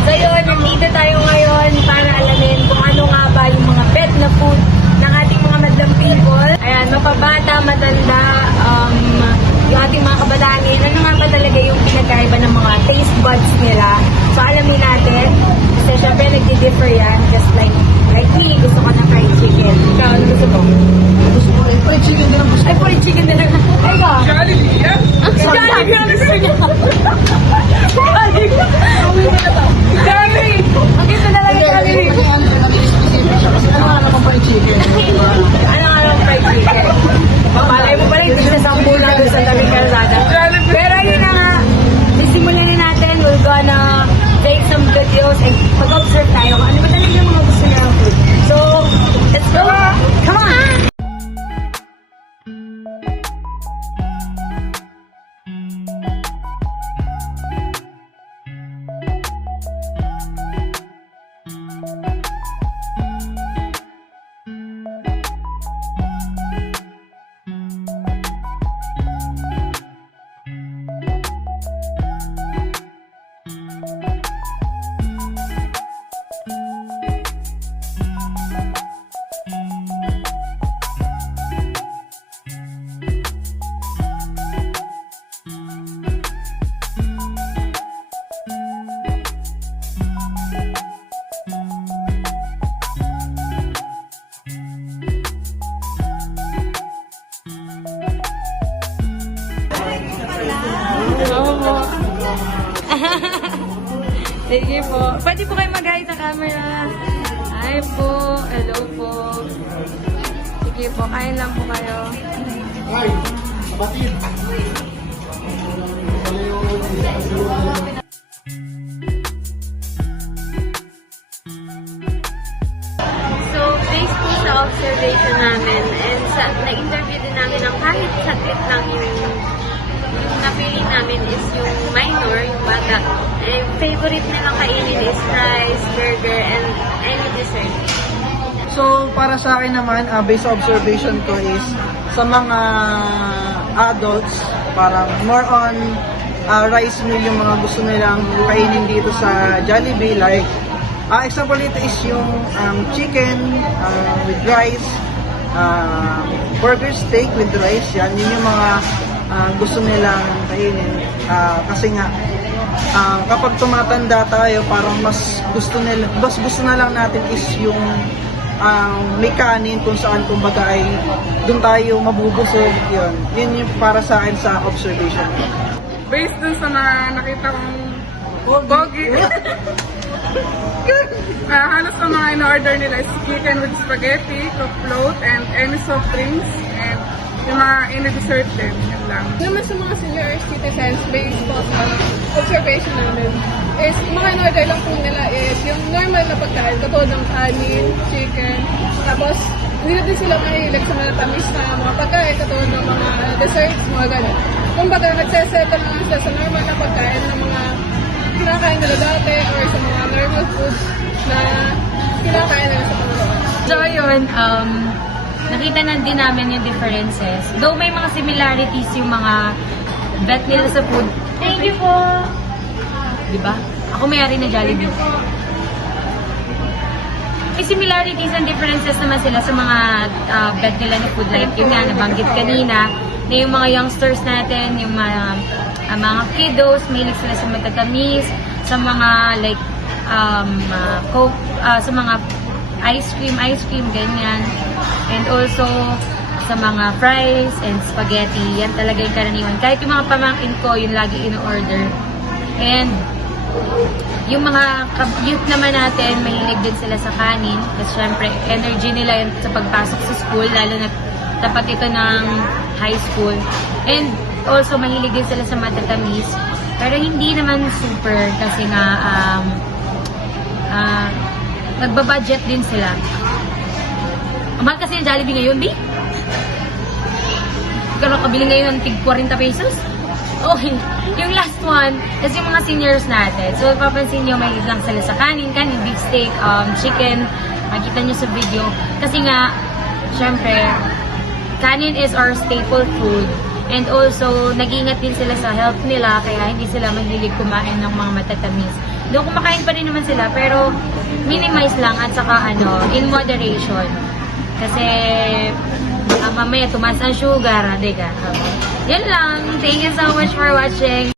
So yun, nandito tayo ngayon para alamin kung ano nga ba yung mga bet na food ng ating mga madlang people. Ayan, mapabata, matanda, yung ating mga kabataan ngayon, ano nga ba talaga yung pinagkaiba ng mga taste buds nila. So alamin natin, kasi syempre nagdi-differ yan, just like me, gusto ko na fried chicken. Ikaw, ano gusto mo? Gusto ko fried chicken din ang gusto Ay, fried chicken din lang. Ay, ba? Jollibee, yan! Jollibee! Jollibee! Ang ganda na lang yung Jollibee! Kasi ano nga naman fried chicken? Ano nga lang fried chicken? Papalay mo pala, hindi na 10 lang doon sa tabing kalsada. Pero yun na nga, isimulan na natin. We're gonna take some videos and mag-observe tayo kung ano ba talaga yung mga gusto niya ng food. So, let's go! Come on! Sige po. Pwede po kayo mag-hi sa camera. Hi po. Hello po. Sige po. Kain lang po kayo. Ay, kapatid! So, based po sa observation namin and sa na-interview din namin ng kahit saglit lang yung napili namin is yung minor, yung bata. And favorite nilang kainin is rice, burger, and any dessert. So, para sa akin naman, based sa observation ko is, sa mga adults, parang more on rice meal yung mga gusto nilang kainin dito sa Jollibee. Like, example dito is yung chicken with rice, burger steak with rice. Yan, yun yung mga gusto nilang kainin. Kasi nga, kapag tumatanda tayo, parang mas gusto na lang natin is yung may kanin kung saan kumbaga ay doon tayo mabubusog. Yun yung para sa akin sa observation. Based dun sa mga nakita kong bogi. Halos ang mga in-order nila is chicken with spaghetti, float, and any soft drinks, and yung mga in-dessert din. Yan lang. Naman sa mga senior citizens, based po sa observation namin, is mga in-order lang po nila is yung normal na pagkain, katulad ng kanin, chicken, tapos hindi na din sila mahilig sa mga tamis na mga pagkain, katulad ng mga desserts, mga gano'n. Kumbaga, nagsesettle na sila sa normal na pagkain ng mga kinakain nila dati or sa mga normal foods na kinakain nila sa pangalawa. So, yun, nakita na din namin yung differences. Though may mga similarities yung mga bet nila sa food. Thank you po! Diba? Ako may-ari na Jollibee. May similarities and differences naman sila sa mga bet nila na food. Like yun nga, nabanggit kanina, na yung mga youngsters natin, yung mga kiddos, mahilig sila sa matatamis, sa mga like, coke, sa mga ice cream, ganyan. And also, sa mga fries and spaghetti, yan talaga yung karaniwan. Kahit yung mga pamangkin ko, yun lagi in-order. And, yung mga youth naman natin, mahilig din sila sa kanin. Kasi syempre, energy nila yun sa pagpasok sa school, lalo na tapat ito ng high school. And also, mahilig din sila sa matatamis. Pero hindi naman super kasi nga, nagbabudget din sila. Mahal kasi yung Jollibee ngayon, di? Kano kabili ngayon ng tig 40 pesos? Okay. Yung last one is yung mga seniors natin. So, papansin nyo, may lang sila sa kanin, beef steak, chicken. Makita nyo sa video. Kasi nga, syempre, kanin is our staple food. And also, nag-iingat din sila sa health nila, kaya hindi sila mahilig kumain ng mga matatamis. Doon kumakain pa rin naman sila, pero minimize lang at saka in moderation. Kasi mamaya tumaas ang sugar, di ka? Yan lang. Thank you so much for watching.